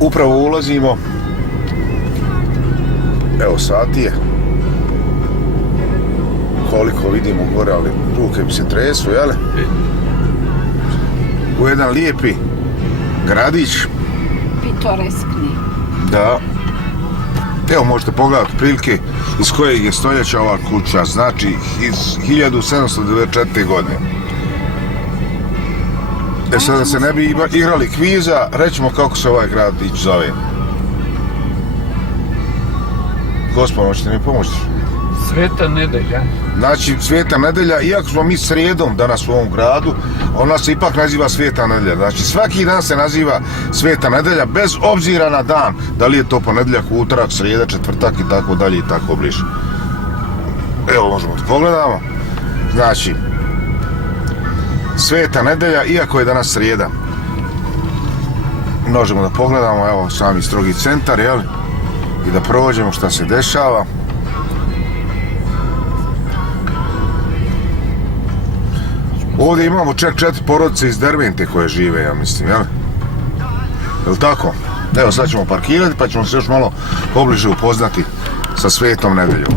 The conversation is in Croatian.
Upravo ulazimo. Evo, sati je. Koliko vidimo gore, ali ruke mi se tresu, jel? U jedan lijepi gradić. Pitoreskni. Da. Evo, možete pogledati prilike iz kojeg je stoljeća ova kuća, znači iz 1794. godine. Sada se ne bi igrali kviza, rećemo kako se ovaj gradić zove. Gospod, hoćete mi pomoći? Sveta Nedelja. Znači, Sveta Nedelja, iako smo mi srijedom danas u ovom gradu, ona se ipak naziva Sveta Nedelja. Znači, svaki dan se naziva Sveta Nedelja, bez obzira na dan, da li je to ponedjeljak, utorak, srijeda, četvrtak i tako dalje i tako bliže. Evo, možemo da pogledamo. Znači, Sveta Nedelja, iako je danas srijeda. Možemo da pogledamo, evo, sami strogi centar, jel? I da prođemo šta se dešava. Ovdje imamo čak 4 porodice iz Dervente koje žive, ja mislim, jel? Jel tako? Evo, sad ćemo parkirati pa ćemo se još malo pobliže upoznati sa Svetom Nedeljom.